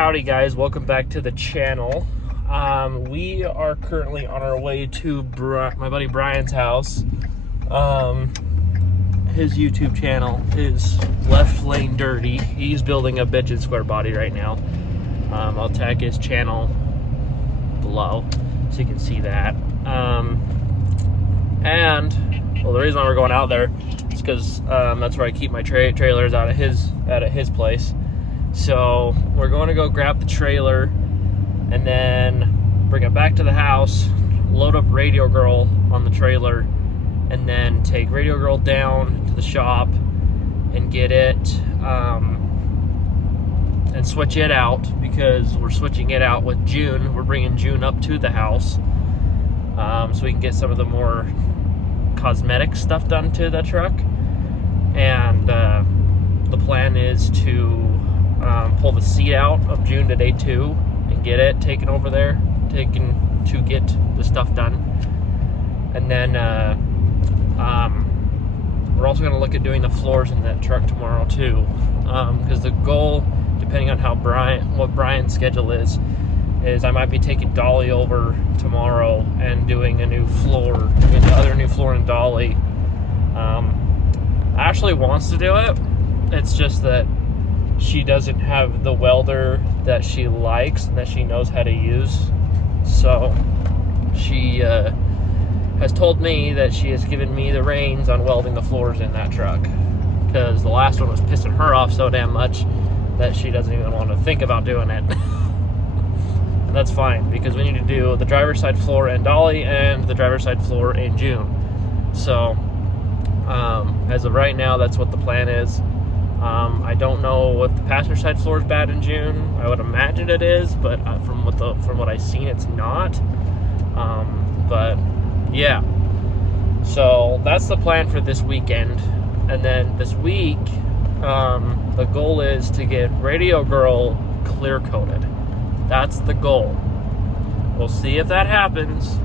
Howdy guys, welcome back to the channel. We are currently on our way to my buddy Brian's house. His YouTube channel is Left Lane Dirty. He's building a Bitchin' Square body right now. I'll tag his channel below so you can see that. And well, the reason why we're going out there is because that's where I keep my trailers out of his place. So we're going to go grab the trailer and then bring it back to the house, load up Radio Girl on the trailer, and then take Radio Girl down to the shop and get it and switch it out, because we're switching it out with June. We're bringing June up to the house so we can get some of the more cosmetic stuff done to the truck. And the plan is to pull the seat out of June to day 2 and get it taken over there, to get the stuff done. And then we're also going to look at doing the floors in that truck tomorrow too, because the goal, depending on how what Brian's schedule is I might be taking Dolly over tomorrow and doing a new floor, the other new floor in Dolly. Ashley wants to do it. It's just that she doesn't have the welder that she likes and that she knows how to use. So she has told me that she has given me the reins on welding the floors in that truck, because the last one was pissing her off so damn much that she doesn't even want to think about doing it. And that's fine, because we need to do the driver's side floor in Dolly and the driver's side floor in June. So as of right now, that's what the plan is. I don't know if the passenger side floor is bad in June. I would imagine it is, but from what I've seen, it's not. But yeah, so that's the plan for this weekend. And then this week, the goal is to get Radio Girl clear coated. That's the goal. We'll see if that happens,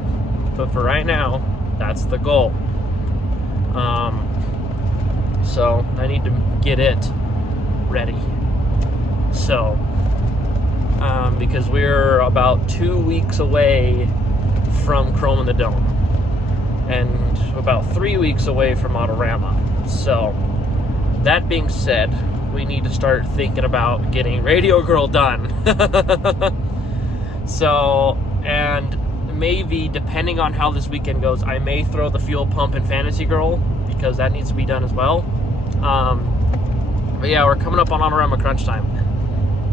but for right now, that's the goal. So I need to get it ready. So, because we're about 2 weeks away from Chrome in the Dome, and about 3 weeks away from Autorama. So, that being said, we need to start thinking about getting Radio Girl done. So, and maybe, depending on how this weekend goes, I may throw the fuel pump in Fantasy Girl, because that needs to be done as well. But yeah, we're coming up on Autorama crunch time,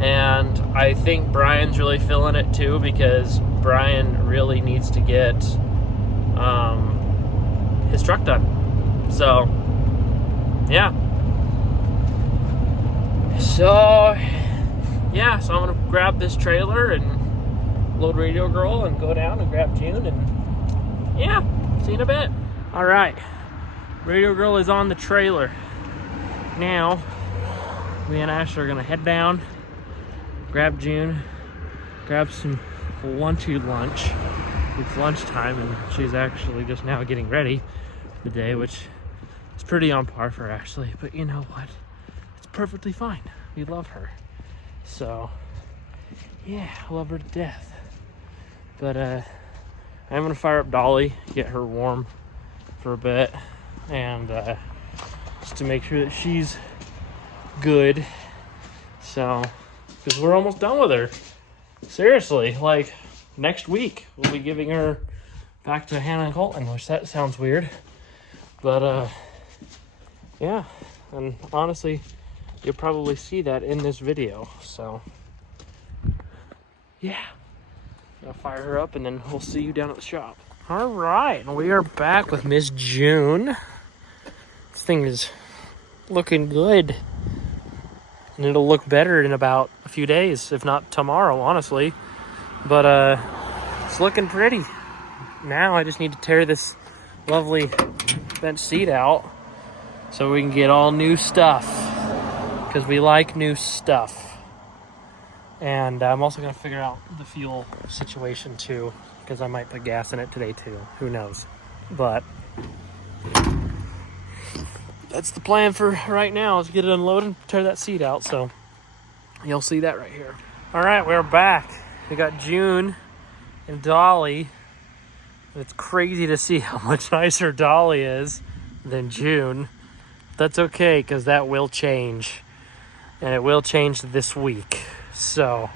and I think Brian's really feeling it too, because Brian really needs to get his truck done. So yeah, so I'm gonna grab this trailer and load Radio Girl and go down and grab June, and yeah, see you in a bit. All right, Radio Girl is on the trailer now. Me and Ash are gonna head down, grab June, grab some lunchy lunch. It's lunchtime, and she's actually just now getting ready for the day, which is pretty on par for Ashley. But you know what? It's perfectly fine. We love her. So yeah, I love her to death. But I'm gonna fire up Dolly, get her warm for a bit, and just to make sure that she's good. So, because we're almost done with her. Seriously, like next week we'll be giving her back to Hannah and Colton, which that sounds weird, but yeah, and honestly, you'll probably see that in this video. So yeah, I'll fire her up and then we'll see you down at the shop. All right, we are back with Miss June. This thing is looking good, and it'll look better in about a few days, if not tomorrow, honestly. But it's looking pretty. Now I just need to tear this lovely bench seat out so we can get all new stuff, because we like new stuff. And I'm also going to figure out the fuel situation too, because I might put gas in it today too. Who knows? But that's the plan for right now, is get it unloaded and tear that seat out. So you'll see that right here. All right, we're back. We got June and Dolly. It's crazy to see how much nicer Dolly is than June. That's okay, because that will change. And it will change this week. So,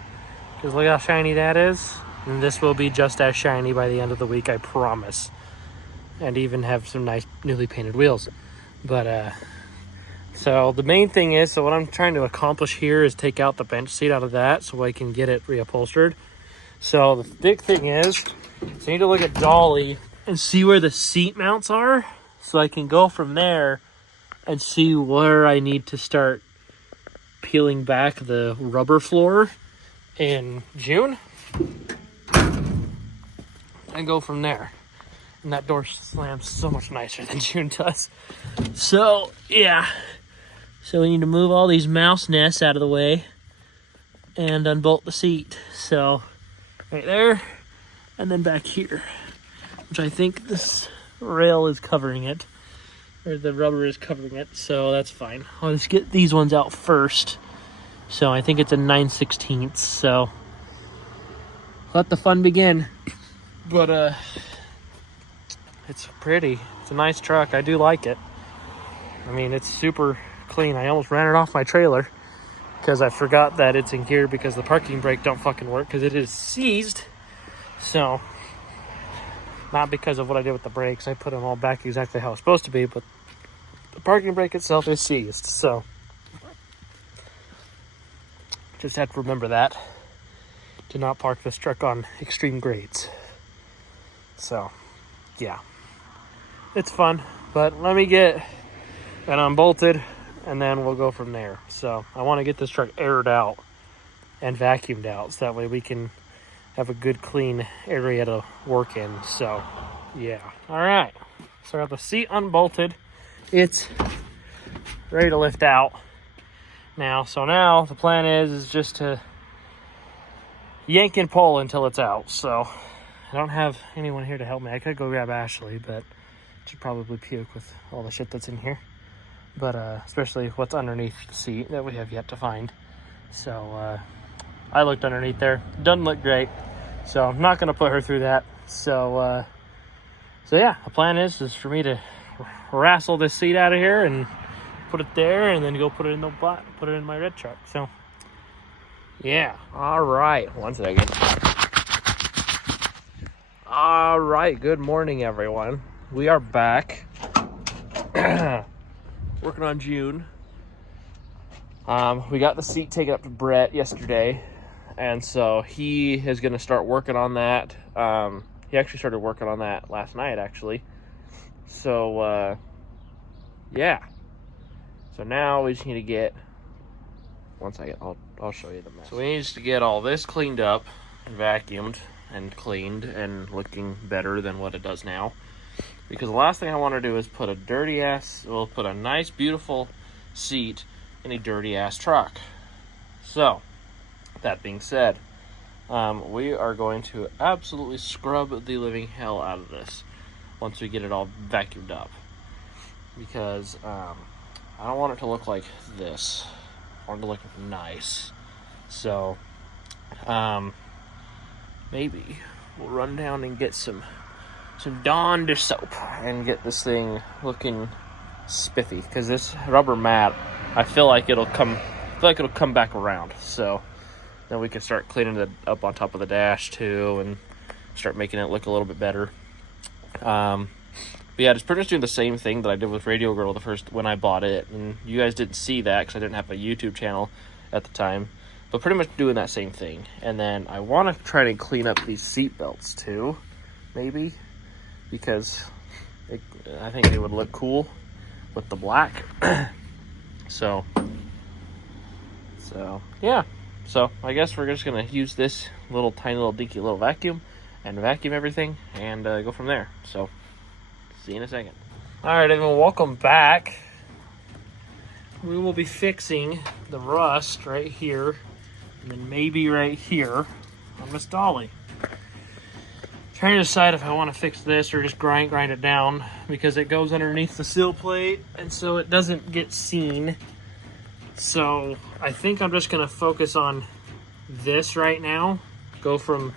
because look how shiny that is. And this will be just as shiny by the end of the week, I promise. And even have some nice newly painted wheels. But, so the main thing is, so what I'm trying to accomplish here is take out the bench seat out of that so I can get it reupholstered. So the big thing is, so I need to look at Dolly and see where the seat mounts are so I can go from there and see where I need to start peeling back the rubber floor in June and go from there. And that door slams so much nicer than June does. So, yeah. So we need to move all these mouse nests out of the way and unbolt the seat. So, right there, and then back here, which I think this rail is covering it, or the rubber is covering it, so that's fine. I'll just get these ones out first. So I think it's a 9/16, so let the fun begin. But, it's pretty. It's a nice truck. I do like it. I mean, it's super clean. I almost ran it off my trailer because I forgot that it's in gear because the parking brake don't fucking work because it is seized. So, not because of what I did with the brakes. I put them all back exactly how it's supposed to be, but the parking brake itself is seized. So, just have to remember that. Do not park this truck on extreme grades. So, yeah. It's fun, but let me get it unbolted and then we'll go from there. So I want to get this truck aired out and vacuumed out so that way we can have a good clean area to work in. So yeah. All right. So I got the seat unbolted. It's ready to lift out now. So now the plan is just to yank and pull until it's out. So I don't have anyone here to help me. I could go grab Ashley, but she'd probably puke with all the shit that's in here. But especially what's underneath the seat that we have yet to find. So I looked underneath there. Doesn't look great. So I'm not going to put her through that. So yeah, the plan is for me to wrestle this seat out of here and put it there and then go put it in my red truck. So yeah. All right. One second. All right. Good morning, everyone. We are back. Working on June. We got the seat taken up to Brett yesterday, and so he is going to start working on that. He actually started working on that last night, actually. So, yeah. So now we just need to get, one second, I'll show you the mess. So we need to get all this cleaned up and vacuumed and cleaned and looking better than what it does now. Because the last thing I want to do is put a nice, beautiful seat in a dirty-ass truck. So, that being said, we are going to absolutely scrub the living hell out of this once we get it all vacuumed up. Because I don't want it to look like this. I want it to look nice. So, maybe we'll run down and get some Dawn dish soap and get this thing looking spiffy, because this rubber mat, I feel like it'll come back around. So then we can start cleaning it up on top of the dash too and start making it look a little bit better. But yeah, it's pretty much doing the same thing that I did with Radio Girl when I bought it, and you guys didn't see that because I didn't have a YouTube channel at the time, but pretty much doing that same thing. And then I want to try to clean up these seat belts too, maybe, because I think they would look cool with the black. so yeah. So I guess we're just gonna use this tiny little dinky little vacuum and vacuum everything and go from there. So see you in a second. All right, everyone, welcome back. We will be fixing the rust right here and then maybe right here on Miss Dolly. Trying to decide if I want to fix this or just grind it down, because it goes underneath the sill plate and so it doesn't get seen. So I think I'm just going to focus on this right now go from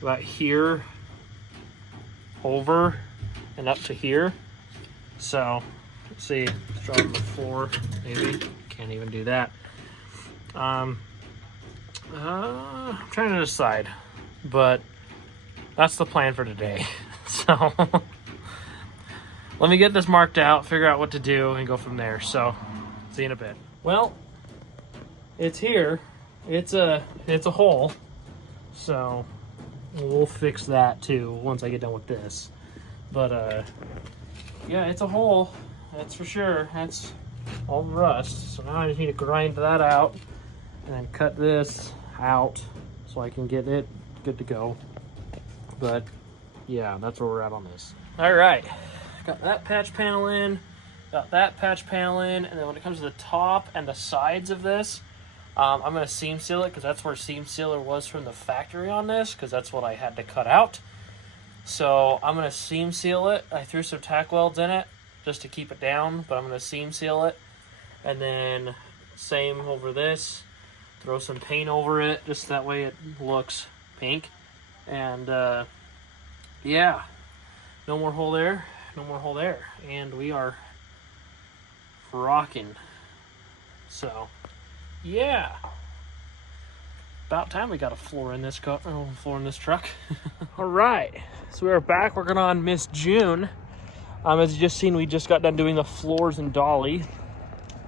about here over and up to here. So let's see, let's draw on the floor, maybe. Can't even do that. I'm trying to decide, but that's the plan for today. So let me get this marked out, figure out what to do, and go from there. So see you in a bit. Well, it's here. It's a hole. So we'll fix that too once I get done with this. But yeah, it's a hole. That's for sure. That's all rust. So now I just need to grind that out and then cut this out so I can get it good to go. But yeah, that's where we're at on this. All right, got that patch panel in, got that patch panel in, and then when it comes to the top and the sides of this, I'm gonna seam seal it because that's where seam sealer was from the factory on this, because that's what I had to cut out. So I'm gonna seam seal it. I threw some tack welds in it just to keep it down, but I'm gonna seam seal it. And then same over this, throw some paint over it, just that way it looks pink. And yeah, no more hole there, no more hole there. And we are rocking. So yeah, about time we got a floor in this truck. All right, so we're back working on Miss June. As you just seen, we just got done doing the floors in Dolly,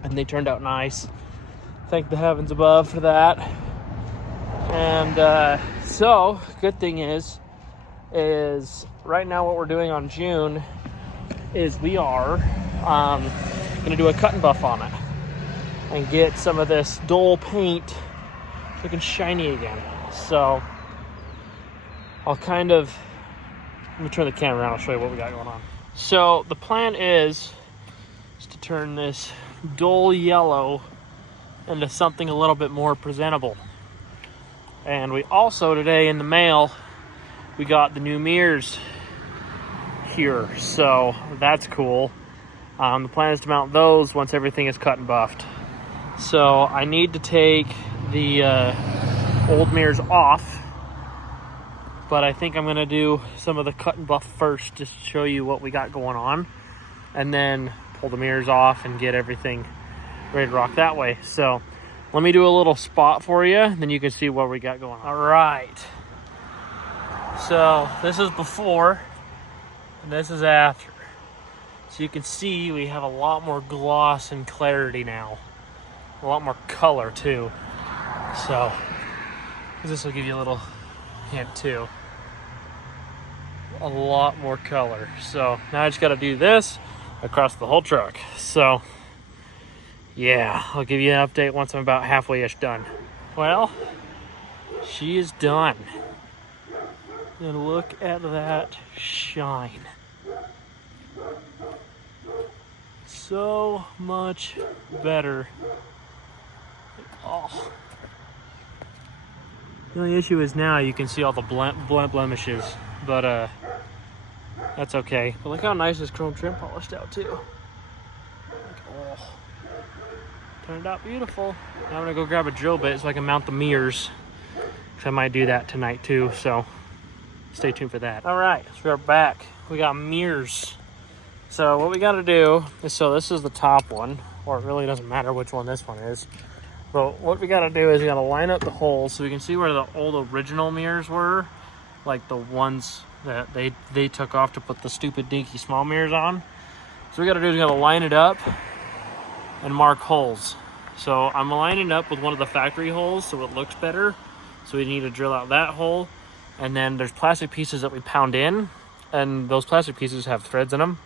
and they turned out nice. Thank the heavens above for that. And so good thing is right now what we're doing on June is we are gonna do a cut and buff on it and get some of this dull paint looking shiny again. So I'll let me turn the camera around, I'll show you what we got going on. So the plan is to turn this dull yellow into something a little bit more presentable. And we also today in the mail, we got the new mirrors here, so that's cool. The plan is to mount those once everything is cut and buffed. So I need to take the old mirrors off, but I think I'm gonna do some of the cut and buff first just to show you what we got going on, and then pull the mirrors off and get everything ready to rock that way. So let me do a little spot for you, then you can see what we got going on. All right, so this is before and this is after. So you can see we have a lot more gloss and clarity now, a lot more color too. So this will give you a little hint too, a lot more color. So now I just got to do this across the whole truck. So yeah, I'll give you an update once I'm about halfway-ish done. Well, she is done. And look at that shine. So much better. Oh. The only issue is now you can see all the blemishes, but that's okay. But look how nice this chrome trim polished out too. Oh. Turned out beautiful. Now I'm gonna go grab a drill bit so I can mount the mirrors, because I might do that tonight too, so stay tuned for that. All right, so we're back. We got mirrors. So what we gotta do is, so this is the top one, or it really doesn't matter which one this one is, but what we gotta do is we gotta line up the holes so we can see where the old original mirrors were, like the ones that they took off to put the stupid dinky small mirrors on. So what we gotta do is we gotta line it up and mark holes. So I'm lining up with one of the factory holes so it looks better. So we need to drill out that hole. And then there's plastic pieces that we pound in, and those plastic pieces have threads in them.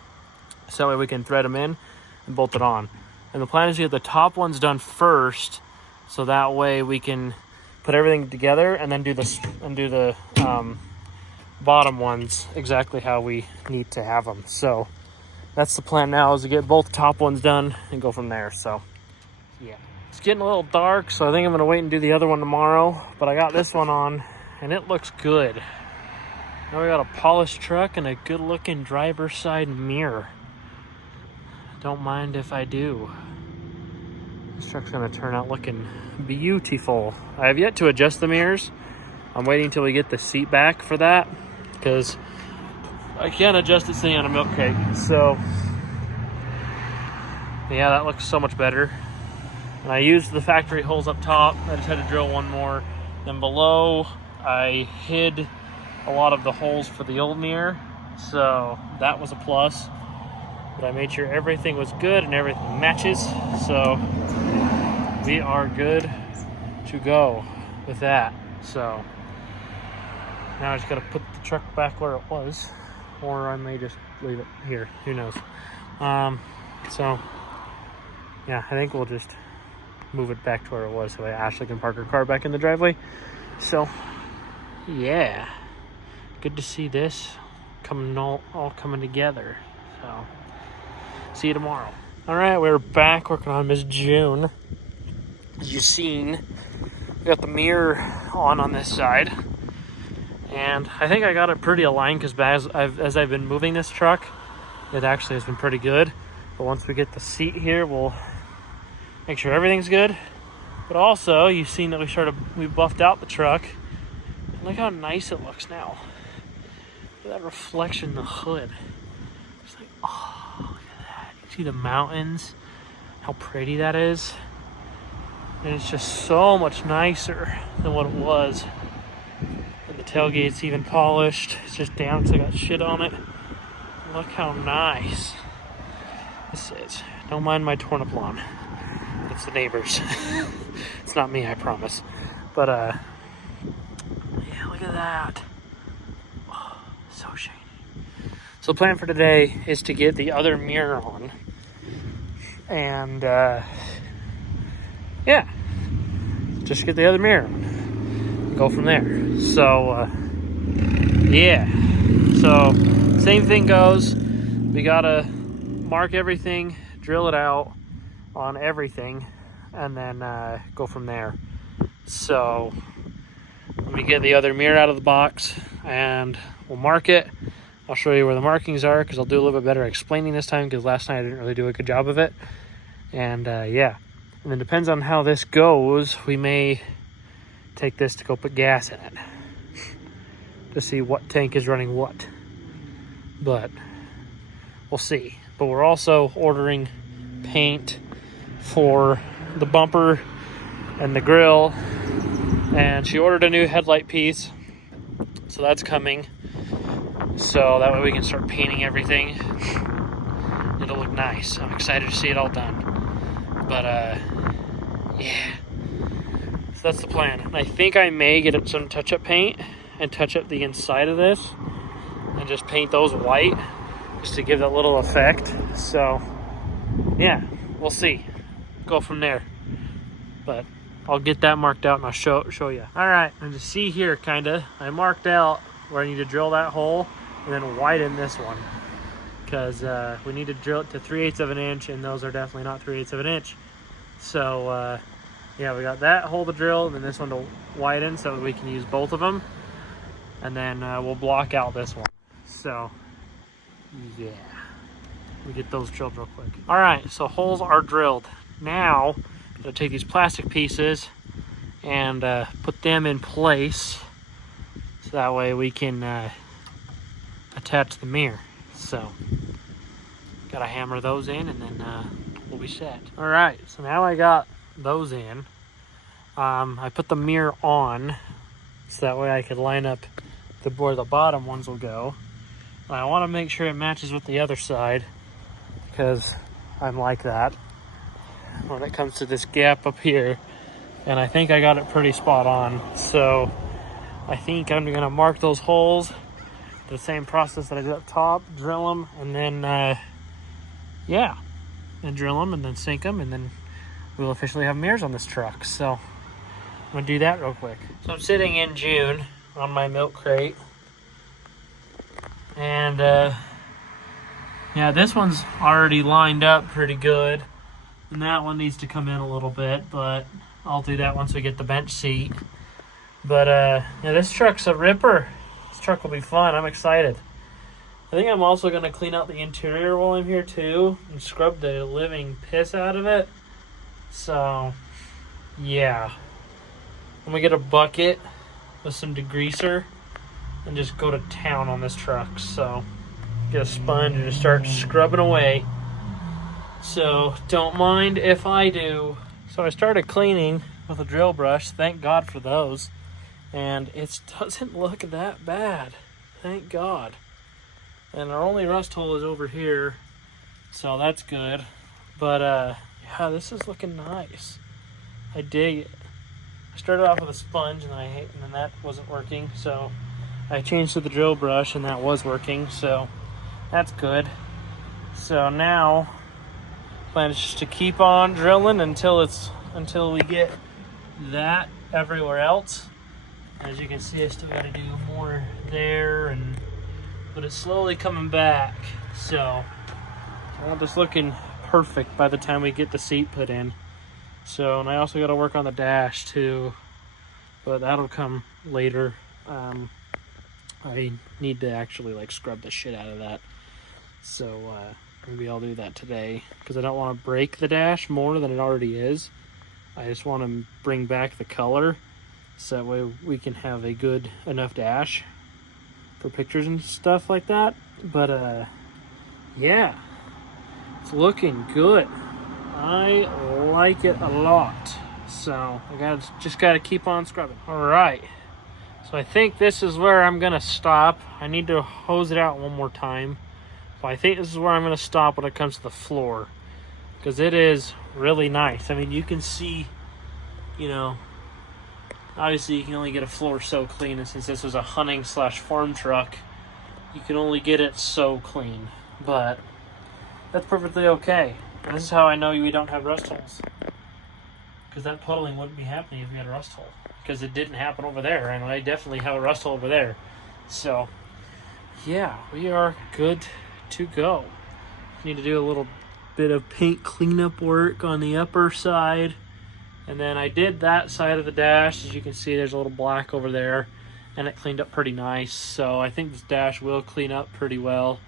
So that way we can thread them in and bolt it on. And the plan is to get the top ones done first, so that way we can put everything together and then do the bottom ones exactly how we need to have them. So that's the plan now, is to get both top ones done and go from there. So yeah, it's getting a little dark, so I think I'm gonna wait and do the other one tomorrow, but I got this one on and it looks good. Now we got a polished truck and a good looking driver's side mirror. Don't mind if I do. This truck's gonna turn out looking beautiful. I have yet to adjust the mirrors. I'm waiting until we get the seat back for that, because I can't adjust it sitting on a milk crate. So yeah, that looks so much better. And I used the factory holes up top. I just had to drill one more. Then below, I hid a lot of the holes for the old mirror, so that was a plus. But I made sure everything was good and everything matches, so we are good to go with that. So now I just gotta put the truck back where it was, or I may just leave it here, who knows. So yeah, I think we'll just move it back to where it was so Ashley can park her car back in the driveway. So yeah, good to see this coming all coming together. So see you tomorrow. All right, we're back working on Miss June. As you've seen, we got the mirror on this side, and I think I got it pretty aligned because as I've been moving this truck, it actually has been pretty good. But once we get the seat here, we'll make sure everything's good. But also, you've seen that we buffed out the truck. Look how nice it looks now. Look at that reflection in the hood. It's like, oh, look at that. You see the mountains, how pretty that is. And it's just so much nicer than what it was. And the tailgate's even polished. It's just down because I got shit on it. Look how nice this is. Don't mind my torn up lawn. It's the neighbors. It's not me, I promise. But yeah, look at that. Oh, so shiny. So the plan for today is to get the other mirror on, and yeah, just get the other mirror on and go from there. So yeah, so same thing goes. We gotta mark everything, drill it out on everything, and then go from there. So let me get the other mirror out of the box and we'll mark it. I'll show you where the markings are because I'll do a little bit better explaining this time, because last night I didn't really do a good job of it. And yeah, and then depends on how this goes, we may take this to go put gas in it to see what tank is running what, but we'll see. But we're also ordering paint for the bumper and the grill, and she ordered a new headlight piece, so that's coming, so that way we can start painting everything. It'll look nice. I'm excited to see it all done. But yeah, so that's the plan. And I think I may get it some touch-up paint and touch up the inside of this and just paint those white just to give that little effect. So yeah, we'll see. Go from there. But I'll get that marked out and I'll show you. All right, and to see here, I marked out where I need to drill that hole and then widen this one, because we need to drill it to 3/8 of an inch, and those are definitely not 3/8 of an inch. So yeah, we got that hole to drill and then this one to widen so that we can use both of them, and then we'll block out this one. So yeah, we get those drilled real quick. All right, so holes are drilled. Now I'm gonna take these plastic pieces and put them in place, so that way we can attach the mirror. So gotta hammer those in, and then we'll be set. All right, so now I got those in. I put the mirror on so that way I could line up where the bottom ones will go. And I want to make sure it matches with the other side, because I'm like that when it comes to this gap up here, and I think I got it pretty spot on. So I think I'm gonna mark those holes the same process that I did up top, drill them, and then yeah, and drill them and then sink them, and then we'll officially have mirrors on this truck. So I'm gonna do that real quick. So I'm sitting in June on my milk crate, and yeah, this one's already lined up pretty good, and that one needs to come in a little bit, but I'll do that once we get the bench seat. But yeah, this truck's a ripper. This truck will be fun. I'm excited. I think I'm also going to clean out the interior while I'm here too and scrub the living piss out of it. So, yeah. I'm gonna get a bucket with some degreaser and just go to town on this truck. So, get a sponge and just start scrubbing away. So, don't mind if I do. So, I started cleaning with a drill brush. Thank God for those. And it doesn't look that bad. Thank God. And our only rust hole is over here. So, that's good. But, yeah, this is looking nice. I dig it. I started off with a sponge and then that wasn't working. So, I changed to the drill brush and that was working. So, that's good. So, now plan is just to keep on drilling until we get that everywhere else. As you can see, I still got to do more there, but it's slowly coming back. So I want this looking perfect by the time we get the seat put in. So, and I also got to work on the dash too, but that'll come later. I need to actually like scrub the shit out of that. So maybe I'll do that today because I don't want to break the dash more than it already is. I just want to bring back the color so that way we can have a good enough dash for pictures and stuff like that. But yeah, it's looking good. I like it a lot. So I just gotta keep on scrubbing. All right. So I think this is where I'm gonna stop. I need to hose it out one more time. But I think this is where I'm going to stop when it comes to the floor. Because it is really nice. I mean, you can see, you know, obviously you can only get a floor so clean. And since this was a hunting/farm truck, you can only get it so clean. But that's perfectly okay. And this is how I know we don't have rust holes. Because that puddling wouldn't be happening if we had a rust hole. Because it didn't happen over there. And I definitely have a rust hole over there. So, yeah, we are good to go. Need to do a little bit of paint cleanup work on the upper side, and then I did that side of the dash. As you can see, there's a little black over there, and it cleaned up pretty nice. So I think this dash will clean up pretty well.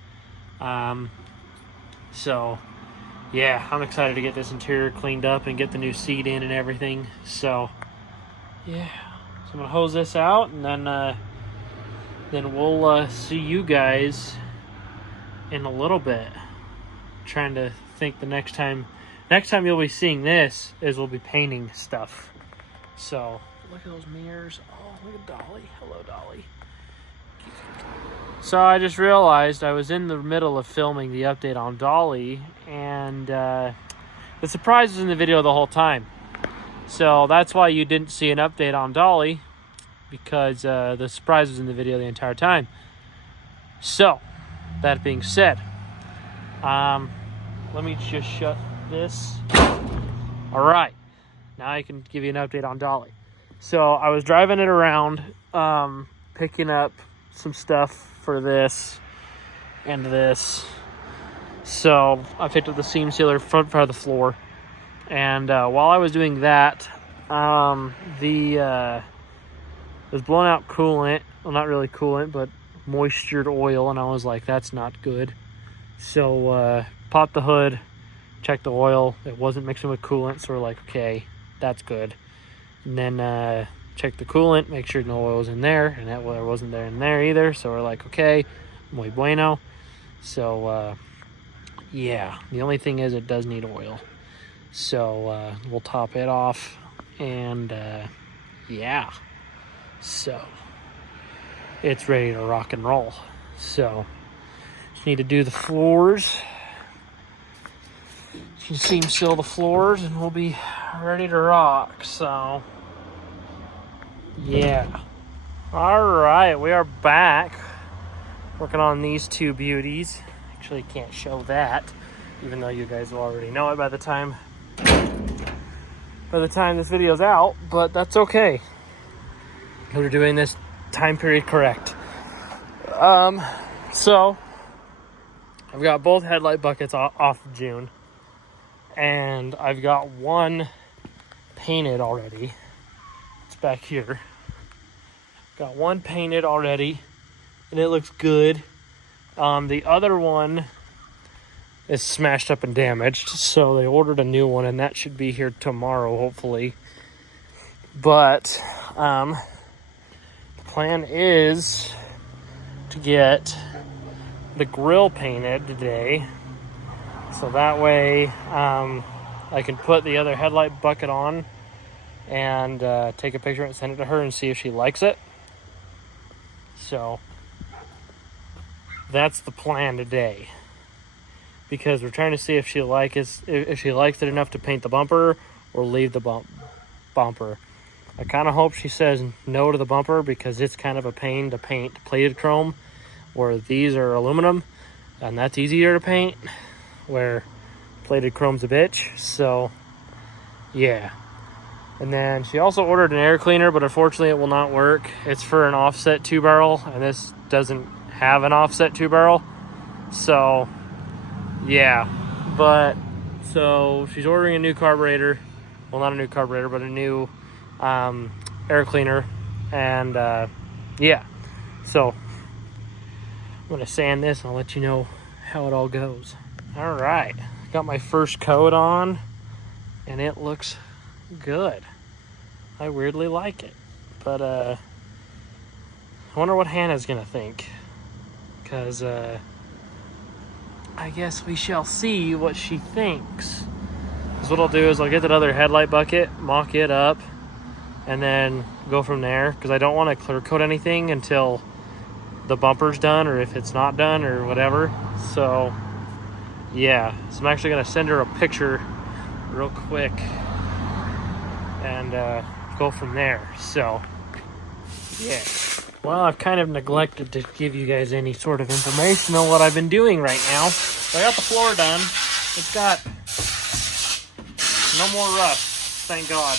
So yeah, I'm excited to get this interior cleaned up and get the new seat in and everything. So yeah, so I'm gonna hose this out, and then we'll see you guys in a little bit. Trying to think the next time you'll be seeing this is we'll be painting stuff. So look at those mirrors. Oh, look at Dolly. Hello, Dolly. So I just realized I was in the middle of filming the update on Dolly, and the surprise was in the video the whole time. So that's why you didn't see an update on Dolly, because the surprise was in the video the entire time. So that being said, let me just shut this. All right, now I can give you an update on Dolly. So I was driving it around, picking up some stuff for this and this. So I picked up the seam sealer front part of the floor, and while I was doing that, it was blowing out coolant. Well, not really coolant, but moistured oil, and I was like, that's not good. So popped the hood, checked the oil. It wasn't mixing with coolant, so we're like, okay, that's good. And then checked the coolant, make sure no oil was in there, and that oil wasn't there in there either. So we're like, okay, muy bueno. So yeah, the only thing is it does need oil. So we'll top it off, and yeah, so it's ready to rock and roll. So just need to do the floors, seam seal the floors, and we'll be ready to rock. So yeah, all right, we are back working on these two beauties. Actually can't show that, even though you guys will already know it by the time this video's out, but that's okay. We're doing this time period correct. So I've got both headlight buckets off of June, and I've got one painted already. It's back here. Got one painted already, and it looks good. The other one is smashed up and damaged. So they ordered a new one, and that should be here tomorrow, hopefully. But the plan is to get the grill painted today. So that way I can put the other headlight bucket on and take a picture and send it to her and see if she likes it. So that's the plan today, because we're trying to see if she likes it enough to paint the bumper or leave the bumper. I kind of hope she says no to the bumper, because it's kind of a pain to paint plated chrome, where these are aluminum, and that's easier to paint, where plated chrome's a bitch. So yeah. And then she also ordered an air cleaner, but unfortunately it will not work. It's for an offset 2-barrel, and this doesn't have an offset 2-barrel. So yeah, but so she's ordering a new carburetor. Well, not a new carburetor, but a new air cleaner. And yeah, so I'm gonna sand this and I'll let you know how it all goes. All right, got my first coat on and it looks good. I weirdly like it, but I wonder what Hannah's gonna think, because I guess we shall see what she thinks. Because what I'll do is I'll get that other headlight bucket, mock it up, and then go from there, because I don't want to clear coat anything until the bumper's done, or if it's not done or whatever. So yeah, so I'm actually going to send her a picture real quick and go from there. So yeah, well, I've kind of neglected to give you guys any sort of information on what I've been doing right now. So I got the floor done. It's got no more rust, thank God.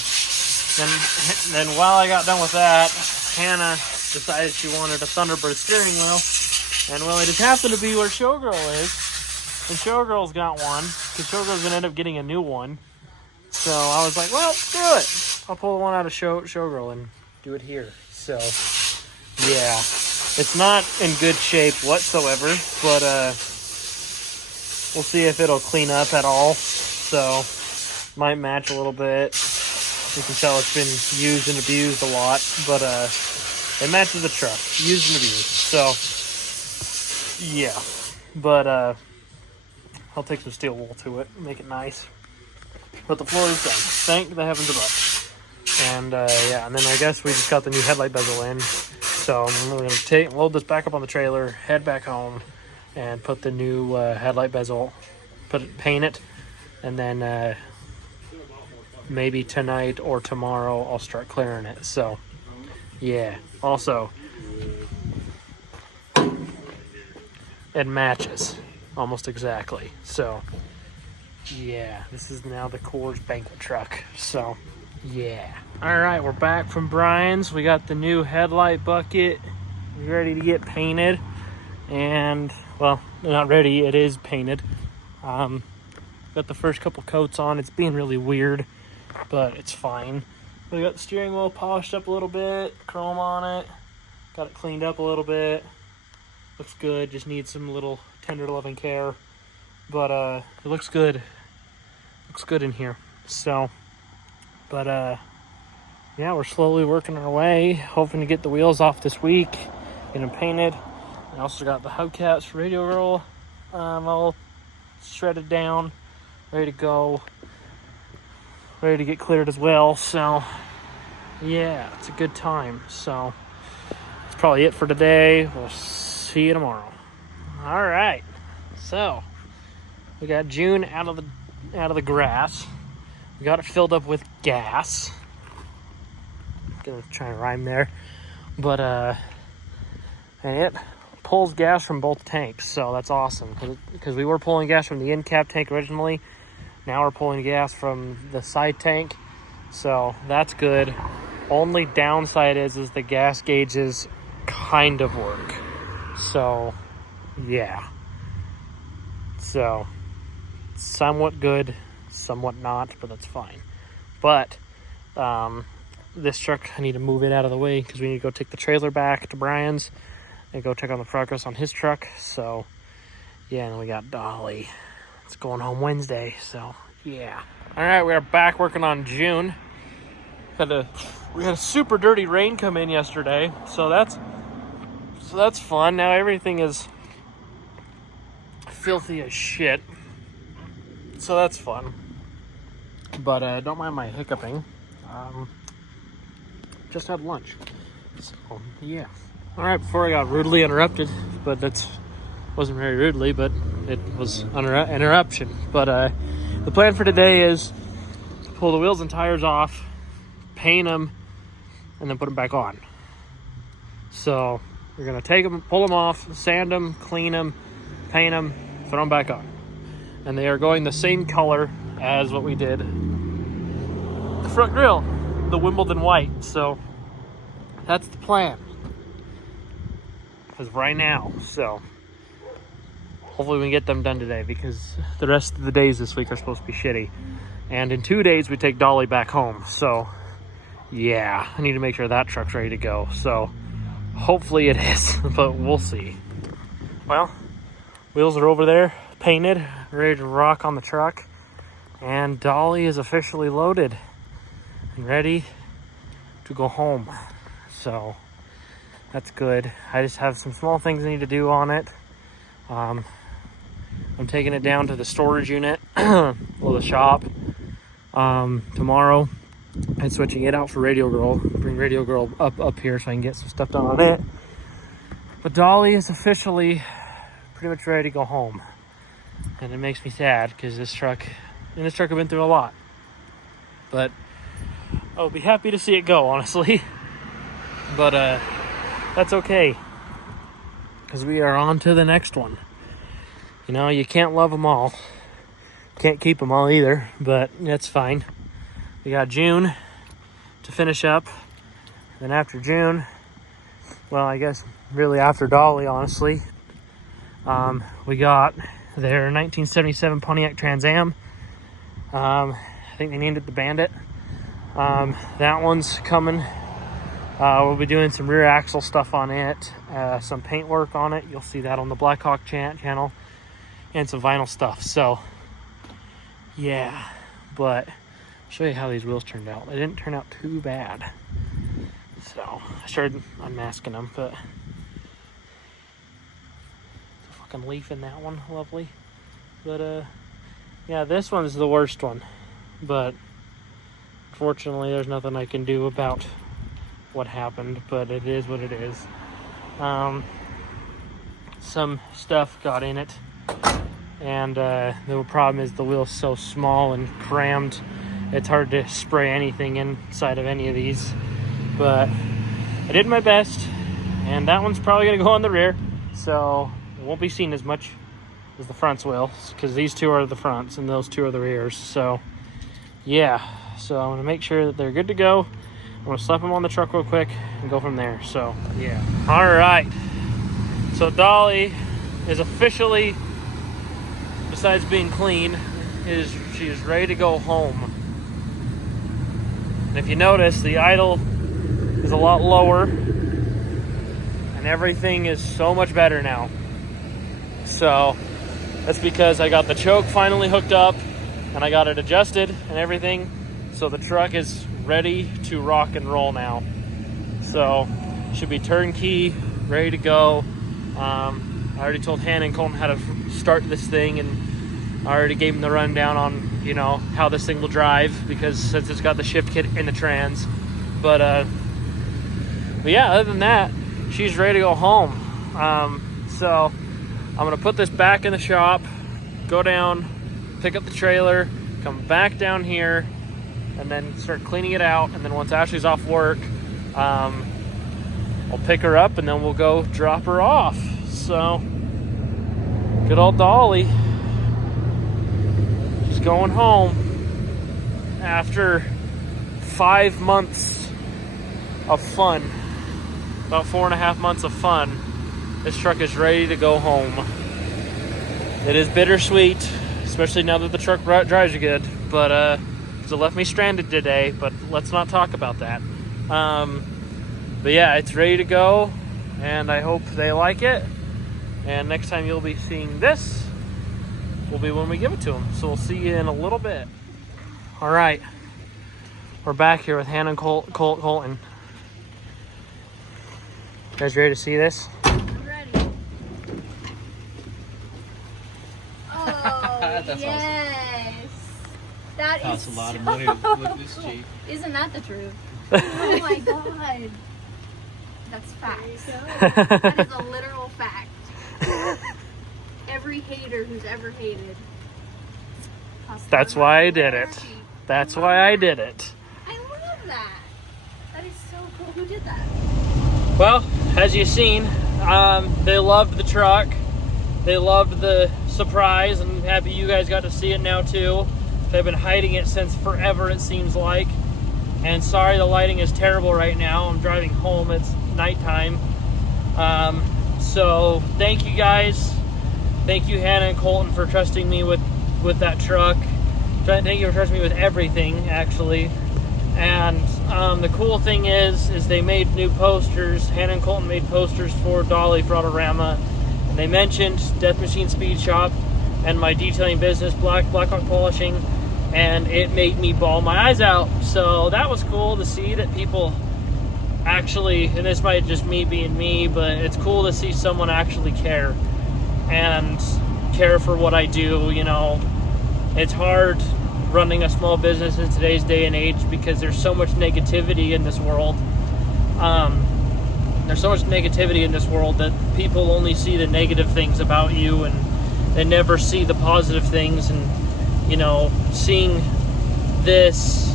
Then while I got done with that, Hannah decided she wanted a Thunderbird steering wheel. And well, it just happened to be where Showgirl is. And Showgirl's got one, because Showgirl's going to end up getting a new one. So I was like, well, do it. I'll pull one out of Showgirl and do it here. So yeah, it's not in good shape whatsoever, but we'll see if it'll clean up at all. So might match a little bit. You can tell it's been used and abused a lot, but it matches the truck, used and abused. So yeah, but I'll take some steel wool to it, make it nice. But the floor is done, thank the heavens above. And yeah, and then I guess we just got the new headlight bezel in. So we're going to load this back up on the trailer, head back home, and put the new headlight bezel, paint it, and then maybe tonight or tomorrow I'll start clearing it. So yeah, also it matches almost exactly. So yeah, this is now the Coors banquet truck. So yeah. All right, we're back from Brian's. We got the new headlight bucket ready to get painted. And well, not ready, it is painted. Got the first couple coats on. It's being really weird, but it's fine. We got the steering wheel polished up a little bit, chrome on it, got it cleaned up a little bit. Looks good, just needs some little tender loving care, but it looks good. Looks good in here. So but yeah, we're slowly working our way, hoping to get the wheels off this week, get them painted. I also got the hubcaps for Radio Girl all shredded down, ready to go, ready to get cleared as well. So yeah, it's a good time. So that's probably it for today. We'll see you tomorrow. All right, so we got June out of the grass. We got it filled up with gas. Gonna try and rhyme there, but and it pulls gas from both tanks, so that's awesome, because we were pulling gas from the end cap tank originally. Now we're pulling gas from the side tank, so that's good. Only downside is the gas gauges kind of work. So yeah, so somewhat good, somewhat not, but that's fine. But this truck, I need to move it out of the way because we need to go take the trailer back to Brian's and go check on the progress on his truck. So yeah, and then we got Dolly. It's going home Wednesday, so yeah. All right, we are back working on June. We had a super dirty rain come in yesterday, so that's fun. Now everything is filthy as shit, so that's fun. But don't mind my hiccuping. Just had lunch, so yeah. All right, before I got rudely interrupted, but wasn't very rudely, but it was an interruption. But the plan for today is to pull the wheels and tires off, paint them, and then put them back on. So we're gonna take them, pull them off, sand them, clean them, paint them, throw them back on. And they are going the same color as what we did the front grille, the Wimbledon white. So that's the plan as of right now. So hopefully we can get them done today, because the rest of the days this week are supposed to be shitty. And in 2 days we take Dolly back home. So yeah, I need to make sure that truck's ready to go. So hopefully it is, but we'll see. Well, wheels are over there, painted, ready to rock on the truck. And Dolly is officially loaded and ready to go home. So that's good. I just have some small things I need to do on it. I'm taking it down to the storage unit, or the shop, tomorrow, and switching it out for Radio Girl. Bring Radio Girl up here so I can get some stuff done on it. But Dolly is officially pretty much ready to go home, and it makes me sad because this truck I've been through a lot. But I'll be happy to see it go, honestly. But that's okay, because we are on to the next one. You know, you can't love them all. Can't keep them all either, but that's fine. We got June to finish up. Then after June, well, I guess really after Dolly, honestly, we got their 1977 Pontiac Trans Am. I think they named it the Bandit. That one's coming. We'll be doing some rear axle stuff on it, some paint work on it. You'll see that on the Blackhawk channel, and some vinyl stuff. So yeah, but I'll show you how these wheels turned out. They didn't turn out too bad. So I started unmasking them, but it's a fucking leaf in that one, lovely. But yeah, this one's the worst one, but unfortunately there's nothing I can do about what happened, but it is what it is. Some stuff got in it, and the problem is the wheel's so small and crammed, it's hard to spray anything inside of any of these. But I did my best, and that one's probably going to go on the rear, so it won't be seen as much as the fronts will, because these two are the fronts and those two are the rears. So yeah, so I'm going to make sure that they're good to go. I'm going to slap them on the truck real quick and go from there. So yeah. All right, so Dolly is officially, besides being clean, she is ready to go home. And if you notice, the idle is a lot lower, and everything is so much better now. So that's because I got the choke finally hooked up, and I got it adjusted and everything. So the truck is ready to rock and roll now. So should be turnkey, ready to go. I already told Hannah and Colton how to start this thing, and I already gave them the rundown on, you know, how this thing will drive, because since it's got the shift kit in the trans. But yeah, other than that, she's ready to go home. So I'm gonna put this back in the shop, go down, pick up the trailer, come back down here, and then start cleaning it out. And then once Ashley's off work, I'll pick her up, and then we'll go drop her off. So good old Dolly, she's going home after 5 months of fun. About 4.5 months of fun. This truck is ready to go home. It is bittersweet, especially now that the truck drives you good, but it left me stranded today, but let's not talk about that. But yeah, it's ready to go, and I hope they like it. And next time you'll be seeing this will be when we give it to them. So we'll see you in a little bit. All right, we're back here with Hannah and Colton. You guys ready to see this? I'm ready. Oh, That's yes. That costs is a lot so... of money to look this cheap. Isn't that the truth? Oh my god. That's facts. That is a literal fact. Every hater who's ever hated. That's why I did it. That's why I did it. I love that. That is so cool. Who did that? Well, as you've seen, they loved the truck. They loved the surprise, and happy you guys got to see it now too. They've been hiding it since forever, it seems like. And sorry the lighting is terrible right now. I'm driving home. It's nighttime. So thank you guys. Thank you, Hannah and Colton, for trusting me with that truck. Thank you for trusting me with everything, actually. And the cool thing is they made new posters. Hannah and Colton made posters for Dolly for Autorama. And they mentioned Death Machine Speed Shop and my detailing business, Blackhawk Polishing. And it made me bawl my eyes out. So that was cool to see that people actually, and this might just me being me, but it's cool to see someone actually care and care for what I do. You know, it's hard running a small business in today's day and age because there's so much negativity in this world. There's so much negativity in this world that people only see the negative things about you and they never see the positive things. And you know, seeing this,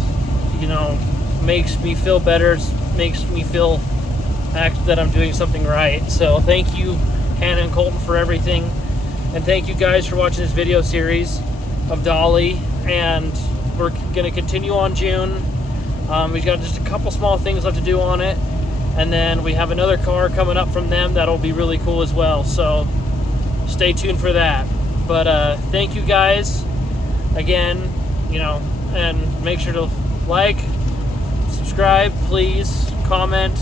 you know, makes me feel better, makes me feel that I'm doing something right. So thank you, Hannah and Colton, for everything. And thank you guys for watching this video series of Dolly. And we're going to continue on June. We've got just a couple small things left to do on it. And then we have another car coming up from them that'll be really cool as well. So stay tuned for that. But thank you guys again, you know, and make sure to like, subscribe, please, comment,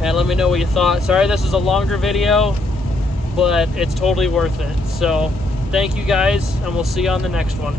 and let me know what you thought. Sorry this is a longer video, but it's totally worth it. So thank you guys, and we'll see you on the next one.